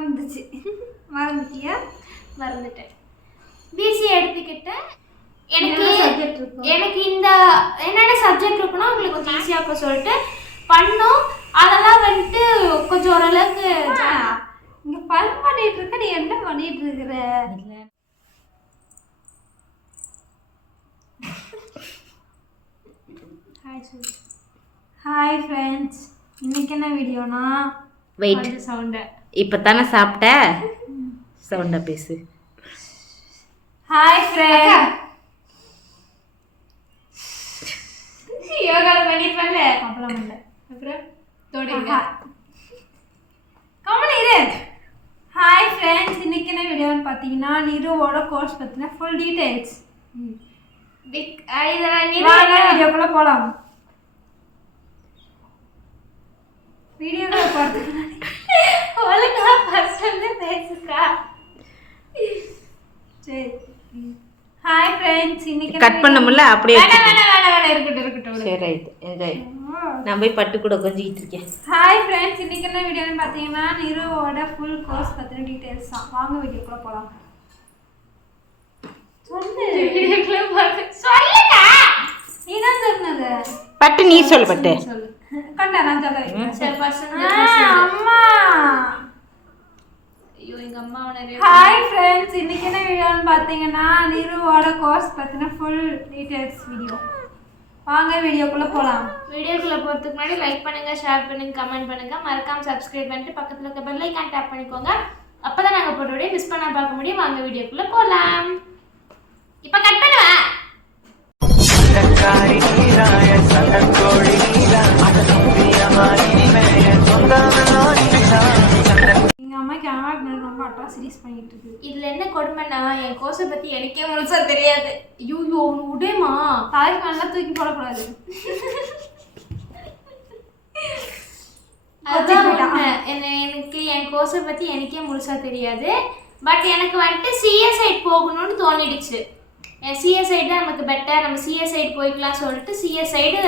மறந்துச்சு. மறந்துட்டியா? மறந்துட்டேன். பிசிஏ எடுத்துக்கிட்டேன். எனக்கு இந்த என்னென்ன சப்ஜெக்ட் இருக்குன்னா உங்களுக்கு கொஞ்சம் ஈஸியாக இருக்கும் சொல்லிட்டு பண்ணோம். அதெல்லாம் வந்துட்டு கொஞ்சம் ஓரளவுக்கு இங்கே ஃபன் பண்ணிட்டு இருக்க. நீ என்ன பண்ணிட்டு இருக்கிற? ஹாய் ஃப்ரெண்ட்ஸ், இன்னைக்கு என்ன வீடியோனா? வெயிட், சவுண்டை இப்போ தானே சாப்பிட்ட, சவுண்டா பேசு. ஹாய் ஃப்ரெண்ட்ஸ், யோகாவில் பண்ணிருப்பேன்ல, அப்புறம் இல்லை, அப்புறம் தோடுங்க கம்மனு இரு. ஹாய் ஃப்ரெண்ட்ஸ், இன்னைக்கு என்ன வீடியோன்னு பார்த்தீங்கன்னா நிருவோட கோர்ஸ் பற்றின ஃபுல் டீட்டெயில்ஸ். வீடியோக்குள்ளே போகலாம். வீடியோக்குள்ளே போகிறதுக்கு ஒழுங்கா ஃபர்ஸ்ட் வந்து பேசுக்கா. சரி, ஹாய் ஃப்ரெண்ட்ஸ், இன்னைக்கு கட் பண்ண முடியல, அப்படியே இருக்கட்டும். சரி, ரைட், என்ஜாய். நான் போய் பட்டு கூட கொஞ்சிக்கிட்டு இருக்கேன். ஹாய் ஃப்ரெண்ட்ஸ், இன்னைக்கு என்ன வீடியோன்னு பார்த்தீங்கன்னா நிருவோட ஃபுல் கோர்ஸ் பற்றின டீட்டெயில்ஸ் தான். வாங்க வீடியோக்குள்ளே போகலாம். சொல்லு, வீடியோக்குள்ளே போகிறது சொல்லுடா. நீ தான் சொன்னது. பட்டு நீ சொல்லு. பட்டு சொல்லு. கண்டா நான் சொல்லுவேன். சரி ஃபர்ஸ்ட் அம்மா. ஐயோ எங்க அம்மா நிறைய. ஹாய் ஃப்ரெண்ட்ஸ், இன்னைக்கு என்ன வீடியோன்னு பார்த்தீங்கன்னா நிருவோட கோர்ஸ் பற்றின ஃபுல் டீட்டெயில்ஸ் வீடியோ. வாங்க வீடியோக்குள்ளே போகலாம். வீடியோக்குள்ளே போகிறதுக்கு முன்னாடி லைக் பண்ணுங்க, ஷேர் பண்ணுங்க, கமெண்ட் பண்ணுங்க, மறக்காம சப்ஸ்கிரைப் பண்ணிட்டு பக்கத்தில் இருக்க பெல் ஐகான் டேப் பண்ணிக்கோங்க. அப்போ தான் நாங்கள் போட்ட வீடியோ மிஸ் பண்ண பார்க்க முடியும். வாங்க வீடியோக்குள்ளே போகலாம். இப்போ கட் பண்ணுவேன். எங்க அம்மா கேமரா ரொம்ப அட்ராசிட்டிஸ் பண்ணிட்டு இருக்கு. இதுல என்ன கொடுமைன்னா என் கோர்ஸை பத்தி எனக்கே முழுசா தெரியாது. ஐயோ உடேமா தாய்க்கு மேலாம் தூக்கி போடக்கூடாது. எனக்கு என் கோர்ஸை பத்தி எனக்கே முழுசா தெரியாது. பட் எனக்கு வந்துட்டு சிஎஸ் சைட் போகணும்னு தோணிடுச்சு. சிஎஸ் சைடு தான் நமக்கு பெட்டர், நம்ம சிஎஸ் சைடு போய்க்கலாம் சொல்லிட்டு சிஎஸ் சைடு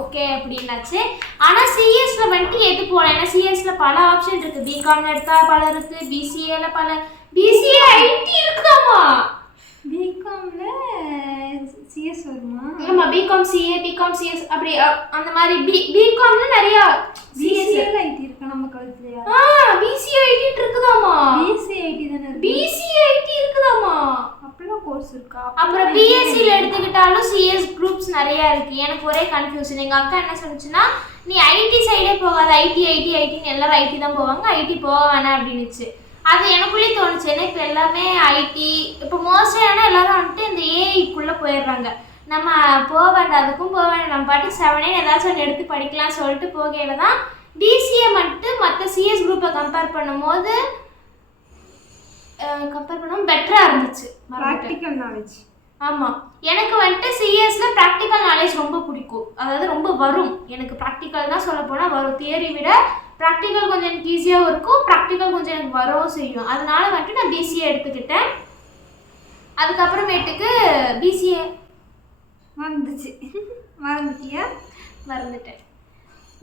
ஓகே அப்படின்னாச்சு. ஆனால் சிஎஸ்ல வந்துட்டு எது போகலாம், ஏன்னா சிஎஸ்ல பல ஆப்ஷன் இருக்குது. பிகாம்ல எடுத்தால் பல இருக்குது, பிசிஏல பல, பிசிஏ ஐடி இருக்குதாமா. பிகாம்ல சிஎஸ் வருமா? ஆமாம், பிகாம் சிஏ, பிகாம் சிஎஸ் அப்படி அந்த மாதிரி. பிகாம்ல நிறையா பிசிஏல ஐடி இருக்கு நம்ம காலேஜ்லயா? பிசிஏ ஐடி இருக்குதாமா. பிசிஏ ஐடி தானே? பிசிஏ ஐடி இருக்குதாமா. அப்படிலாம் கோர்ஸ் இருக்கா? அப்புறம் பிஎஸ்சியில் எடுத்துக்கிட்டாலும் சிஎஸ் குரூப்ஸ் நிறையா இருக்குது. எனக்கு ஒரே கன்ஃபியூஷன். எங்கள் அக்கா என்ன சொன்னிச்சுன்னா, நீ ஐடி சைடே போகாது, ஐடின்னு எல்லாரும் ஐடி தான் போவாங்க, ஐடி போக வேணாம் அப்படின்னுச்சு. அது எனக்குள்ளேயே தோணுச்சு. ஏன்னா இப்போ எல்லாமே ஐடி, இப்போ மோஸ்ட்லியான எல்லாரும் வந்துட்டு இந்த ஏஐக்குள்ளே போயிடுறாங்க. நம்ம போக வேண்டாம், அதுக்கும் போக வேண்டாம், நம்ம பாட்டுக்கு 7 ஏதாச்சும் ஒன்று எடுத்து படிக்கலாம் சொல்லிட்டு போகையில் தான் பிசிஏ மட்டும் மற்ற சிஎஸ் குரூப்பை கம்பேர் பண்ணும்போது பெட்டராக இருந்துச்சு. Practical knowledge. ஆமாம், எனக்கு வந்துட்டு சிஎஸ்ல ப்ராக்டிக்கல் நாலேஜ் ரொம்ப பிடிக்கும். அதாவது ரொம்ப வரும் எனக்கு. ப்ராக்டிக்கல் தான் சொல்ல போனால் வரும். தியரி விட ப்ராக்டிக்கல் கொஞ்சம் எனக்கு ஈஸியாகவும் இருக்கும், ப்ராக்டிக்கல் கொஞ்சம் எனக்கு வரவும் செய்யும். அதனால வந்துட்டு நான் பிசிஏ எடுத்துக்கிட்டேன். அதுக்கப்புறமேட்டுக்கு பிசிஏ மறந்துச்சு. மறந்துட்டியா? மறந்துட்டேன்.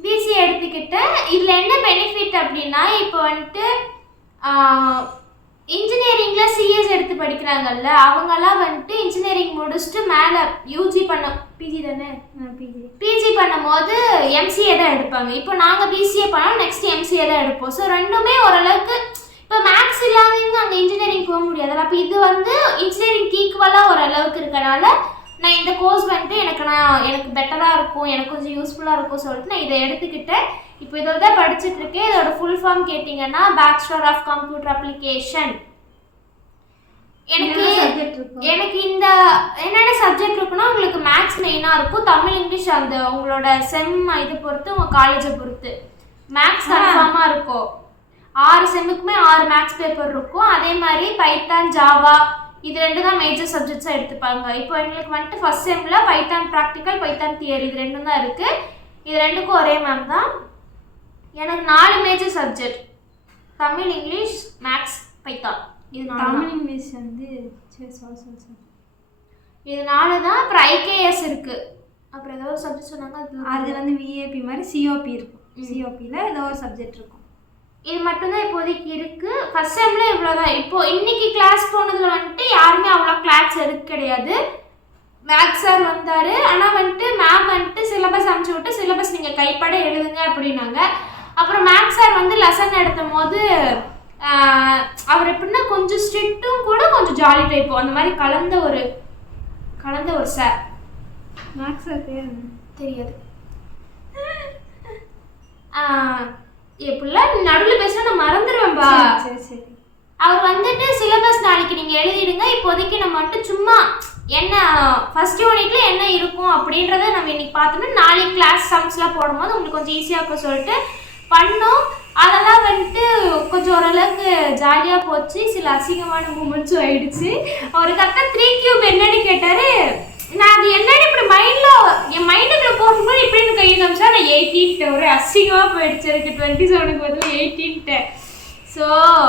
பிசிஏ எடுத்துக்கிட்டேன். இதில் என்ன பெனிஃபிட் அப்படின்னா, இப்போ வந்துட்டு இன்ஜினியரிங்கில் சிஎஸ் எடுத்து படிக்கிறாங்கல்ல, அவங்கெல்லாம் வந்துட்டு இன்ஜினியரிங் முடிச்சுட்டு மேலே யூஜி பண்ண பிஜி தானே, பிஜி பண்ணும் போது எம்சிஏ தான் எடுப்பாங்க. இப்போ நாங்கள் பிசிஏ பண்ணோம், நெக்ஸ்ட் எம்சிஏ தான் எடுப்போம். ஸோ ரெண்டுமே ஓரளவுக்கு, இப்போ மேக்ஸ் இல்லாதவங்க அங்கே இன்ஜினியரிங் போக முடியாது. அப்போ இது வந்து இன்ஜினியரிங் ஈக்குவலாக ஓரளவுக்கு இருக்கனால நான் இந்த கோர்ஸ் வந்துட்டு எனக்கு பெட்டராக இருக்கும், எனக்கு கொஞ்சம் யூஸ்ஃபுல்லாக இருக்கும் சொல்லிட்டு நான் இதை எடுத்துக்கிட்டேன். இப்போ இதோட தான் படிச்சுட்டு இருக்கேன். இதோட ஃபுல் ஃபார்ம் கேட்டிங்கன்னா பேச்சுலர் ஆஃப் கம்ப்யூட்டர் அப்ளிகேஷன். எனக்கு இந்த என்னென்ன சப்ஜெக்ட் இருக்குன்னா, உங்களுக்கு மேக்ஸ் மெயினாக இருக்கும், தமிழ் இங்கிலீஷ் அந்த உங்களோட செம் இது பொறுத்து உங்கள் காலேஜை பொறுத்து மேக்ஸ் கன்ஃபார்மாக இருக்கும். 6 செம்முக்குமே 6 மேக்ஸ் பேப்பர் இருக்கும். அதே மாதிரி பைத்தான், ஜாவா இது 2 தான் மேஜர் சப்ஜெக்ட்ஸாக எடுத்துப்பாங்க. இப்போ எங்களுக்கு வந்துட்டு ஃபர்ஸ்ட் செம்மில் பைத்தான் ப்ராக்டிக்கல், பைத்தான் தியரி இது 2 தான் இருக்குது. இது 2க்கும் ஒரே மேம் தான். எனக்கு 4 major subject, Tamil, English, maths, Python. இது தமிழ் இங்கிலீஷ் வந்து இதனால தான். அப்புறம் ஐகேஎஸ் இருக்குது. அப்புறம் ஏதோ ஒரு சப்ஜெக்ட் சொன்னாங்க, அது வந்து விஏபி மாதிரி சிஓபி இருக்கும். சிஓபியில் ஏதோ ஒரு சப்ஜெக்ட் இருக்கும். இது மட்டும்தான் இப்போதைக்கு இருக்கு. ஃபர்ஸ்ட் செம்ல இவ்வளோதான். இப்போ இன்னைக்கு கிளாஸ் போனதுல வந்துட்டு யாருமே அவ்வளோ கிளாஸ் எடுக்க கிடையாது. மேக்ஸ் சார் வந்தார். ஆனால் வந்துட்டு மேம் வந்துட்டு சிலபஸ் அனுப்பிச்சி விட்டு சிலபஸ் நீங்கள் கைப்பட எழுதுங்க அப்படின்னாங்க. அப்புறம் மேக்ஸ் சார் வந்து லெசன் எடுத்தும் போது அவர் எப்படின்னா கொஞ்சம் ஸ்ட்ரிக்ட்டும் கூட கொஞ்சம் ஜாலி டைப்பு அந்த மாதிரி கலந்த ஒரு சார். மேக்ஸ் சார் பேர் தெரியாது. எப்படிலாம் நடுவில் பேசினா நான் மறந்துடுவேன்பா. சரி சரி. அவர் வந்துட்டு சிலபஸ் நாளைக்கு நீங்கள் எழுதிடுங்க, இப்போதைக்கு நம்ம வந்துட்டு சும்மா என்ன ஃபர்ஸ்ட் யூனிட்ல என்ன இருக்கும் அப்படின்றத நம்ம இன்னைக்கு பார்த்தோம்னா நாளைக்கு கிளாஸ் சம்ஸ்லாம் போடும்போது உங்களுக்கு கொஞ்சம் ஈஸியாக இருக்கும் சொல்லிட்டு பண்ணோம். அதெல்லாம் வந்துட்டு கொஞ்சம் ஓரளவுக்கு ஜாலியாக போச்சு. சில அசிங்கமான மூமெண்ட்ஸும் ஆயிடுச்சு. அவர் கரெக்டாக 3 கியூப் என்னன்னு கேட்டார். நான் அது என்னன்னு இப்படி என் மைண்டுக்குள்ள போகும்போது இப்படின்னு கை காமிச்சா நான் 18 ஒரு அசிங்கமாக போயிடுச்சு. எனக்கு 27க்கு பதில் 18. ஸோ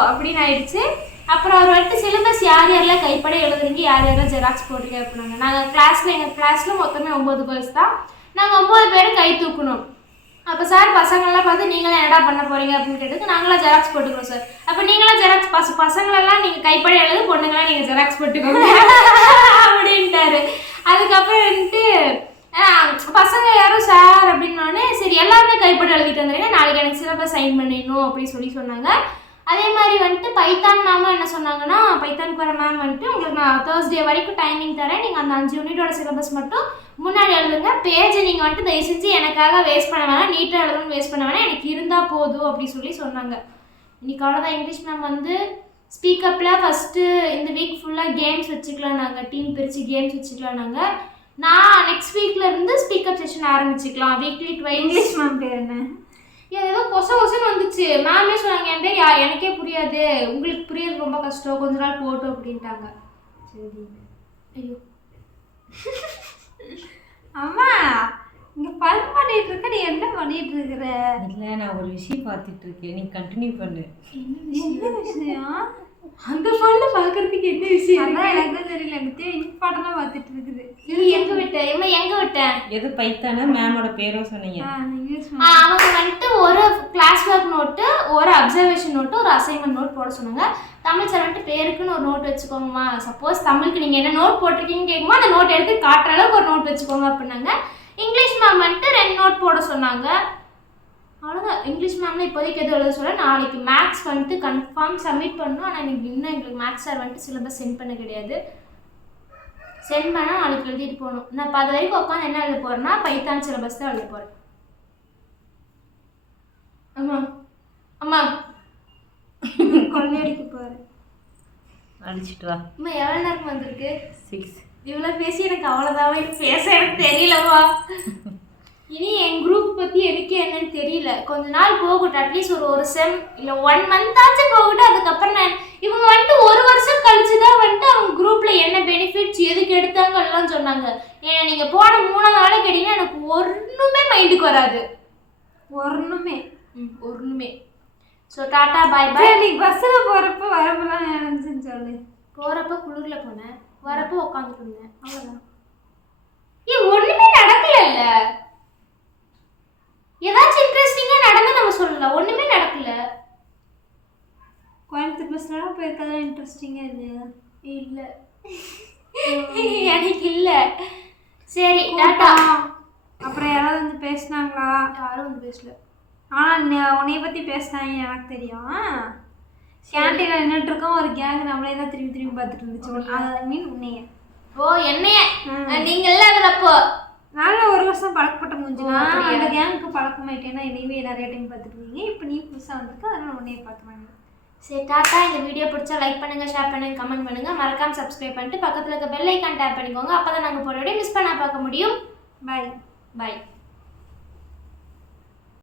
அப்படின்னு ஆயிடுச்சு. அப்புறம் அவர் வந்துட்டு சிலபஸ் யார் யாரெல்லாம் கைப்பட எழுதுறீங்க, யார் யாரெல்லாம் ஜெராக்ஸ் போடுறீங்க அப்படின்னாங்க. எங்கள் கிளாஸில் மொத்தமே 9 கேர்ள்ஸ் தான். நாங்கள் 9 பேரும் கை தூக்கணும். அப்போ சார் பசங்களெல்லாம் பார்த்து நீங்களாம் என்னடா பண்ண போகிறீங்க அப்படின்னு கேட்டதுக்கு நாங்களாம் ஜெராக்ஸ் போட்டுக்கிறோம் சார். அப்போ நீங்களாம் ஜெராக்ஸ் பசங்களெல்லாம் நீங்கள் கைப்பட எழுது, பொண்ணுங்களாம் நீங்கள் ஜெராக்ஸ் போட்டுக்கோங்க அப்படின்ட்டாரு. அதுக்கப்புறம் வந்துட்டு பசங்க யாரும் சார் அப்படின்னோடனே சரி எல்லாருமே கைப்பட எழுதிட்டு வந்துடுங்க, நாளைக்கு எனக்கு சிலபஸ் சைன் பண்ணிடணும் அப்படின்னு சொன்னாங்க. அதே மாதிரி வந்துட்டு பைத்தான் மேமும் என்ன சொன்னாங்கன்னா, பைத்தானுக்கு வர மேம் வந்துட்டு உங்களுக்கு நான் தேர்ஸ்டே வரைக்கும் டைமிங் தரேன், நீங்கள் அந்த 5 யூனிட்டோட சிலபஸ் மட்டும் முன்னாடி எழுதுங்க, பேஜை நீங்கள் வந்துட்டு தயவு செஞ்சு எனக்காக வேஸ்ட் பண்ண வேணாம், நீட்டாக எழுதணும்னு வேஸ்ட் பண்ண வேணாம், எனக்கு இருந்தால் போதும் அப்படி சொன்னாங்க. இன்னைக்கு அவ்வளோதான். இங்கிலீஷ் மேம் வந்து ஸ்பீக்கப்பில் ஃபஸ்ட்டு இந்த வீக் ஃபுல்லாக கேம்ஸ் வச்சுக்கலாம், நாங்கள் டீம் பிரித்து கேம்ஸ் வச்சுக்கலாம். நான் நெக்ஸ்ட் வீக்கில் இருந்து ஸ்பீக்கப் செஷன் ஆரம்பிச்சுக்கலாம் வீக்லி 2. இங்கிலீஷ் மேம் பேர் என்ன? ஏதோ கொசன்னு வந்துச்சு. மேமே சொன்னாங்க என் பேர் எனக்கே புரியாது, உங்களுக்கு புரியாது ரொம்ப கஷ்டம், கொஞ்ச நாள் போட்டோம் அப்படின்ட்டாங்க. சரி. ஐயோ அம்மா இங்கே ஃபன் பண்ணிட்டு இருக்க, நீ என்ன பண்ணிட்டு இருக்கிற? இல்லை, நான் ஒரு விஷயம் பார்த்துட்டு இருக்கேன், நீ கண்டினியூ பண்ணு. என்ன விஷயம்? அந்த ஃபோன்ல பார்க்கறதுக்கு என்ன விஷயம்? அதான் எனக்கும் தெரியல, எனக்கு இம்பார்ட்டண்டாக பார்த்துட்டு இருக்குது. நீ எங்க விட்டேன்? எது பைத்தானா மேமோட பேரும் சொன்னீங்க? இங்கிலீஷ் அவங்க வந்துட்டு ஒரு கிளாஸ் ஒர்க் நோட்டு, ஒரு அப்சர்வேஷன் நோட்டு, ஒரு அசைன்மெண்ட் நோட் போட சொன்னாங்க. தமிழ் சார் வந்துட்டு பேருக்குன்னு ஒரு நோட் வச்சுக்கோங்கம்மா, சப்போஸ் தமிழுக்கு நீங்கள் என்ன நோட் போட்டிருக்கீங்கன்னு கேட்குமா அந்த நோட் எடுத்து காட்டுற அளவுக்கு ஒரு நோட் வச்சுக்கோங்க அப்படின்னாங்க. இங்கிலீஷ் மேம் வந்துட்டு 2 நோட் போட சொன்னாங்க. அவ்வளோதான். இங்கிலீஷ் மேம்ல இப்போதைக்கு எதுவும் எழுத சொல்ல, நாளைக்கு மேக்ஸ் வந்துட்டு கன்ஃபார்ம் சப்மிட் பண்ணணும். ஆனால் எங்களுக்கு மேக்ஸ் சார் வந்துட்டு சிலபஸ் சென்ட் பண்ண கிடையாது. சென்ட் பண்ணால் நாளைக்கு எழுதிட்டு போகணும். நான் இப்போ அது வரைக்கும் உட்காந்து என்ன எழுத போகிறேன்னா பைத்தான் சிலபஸ் தான் எழுத போகிறேன். அம்மா கொள்ளையடிக்க போகிறேன். அடிச்சுட்டு வா. அம்மா எவ்வளோ நேரம் வந்திருக்கு? 6. இவ்வளோ பேசி எனக்கு அவ்வளோதாவே பேச எனக்கு தெரியலவா. இனி என் குரூப் பற்றி எனக்கு என்னன்னு தெரியல. கொஞ்ச நாள் போகட்டும், அட்லீஸ்ட் ஒரு செம் இல்லை 1 மந்த் ஆச்சும் போகட்டும். அதுக்கப்புறம் இவங்க வந்துட்டு 1 வருஷம் கழிச்சு தான் வந்துட்டு அவங்க குரூப்பில் என்ன பெனிஃபிட்ஸ் எதுக்கு எடுத்தாங்க எல்லாம் சொன்னாங்க. ஏன்னா நீங்கள் போன 3 நாள் கேட்டீங்கன்னா எனக்கு ஒன்றுமே மைண்டுக்கு வராது. ஒன்றுமே. ஸோ டாட்டா பாய் பாய். நீ பஸ்ஸில் போகிறப்ப வரப்பெல்லாம் நினைச்சுன்னு சொல்லு. போகிறப்ப குளிரில் போனேன், வரப்போ உட்காந்துட்டு இருந்தேன், அவ்வளோதான். ஒன்றுமே நடக்கல. ஏதாச்சும் இன்ட்ரெஸ்டிங்காக நடந்து நம்ம சொல்லலாம், ஒன்றுமே நடக்கல. கோயம்புத்தூர் பஸ்லாம் போயிருக்கதான் இன்ட்ரெஸ்டிங்காக இல்லையா? இல்லை எனக்கு இல்லை. சரி டாட்டா. அப்புறம் யாராவது வந்து பேசினாங்களா? யாரும் வந்து பேசல. ஆனால் உன்னைய பற்றி பேசினாங்க எனக்கு தெரியும். கேன்டீனில் நின்றுட்டுருக்கோம், ஒரு கேங் நம்மளே தான் திரும்பி பார்த்துட்டு இருந்துச்சு. அது மீன் உன்னைய. ஓ என்னைய நீங்கள் எல்லாம் அதில் அப்போ நானும் 1 வருஷம் பழக்கப்பட்ட முடிஞ்சுனா அந்த கேங்குக்கு பழக்கமாயிட்டேன்னா இனிமே நிறைய டைம் பார்த்துருக்கீங்க. இப்போ நீ புதுசாக வந்துருக்கு, அதனால் உன்னைய பார்க்குறாங்க. சரி டாட்டா. இந்த வீடியோ பிடிச்சா லைக் பண்ணுங்கள், ஷேர் பண்ணுங்கள், கமெண்ட் பண்ணுங்கள், மறக்காமல் சப்ஸ்கிரைப் பண்ணிட்டு பக்கத்தில் இருக்க பெல் ஐக்கான் டேப் பண்ணிக்கோங்க. அப்போ தான் நாங்கள் போகிற வீடியோ மிஸ் பண்ணால் பார்க்க முடியும். பாய். பாய்.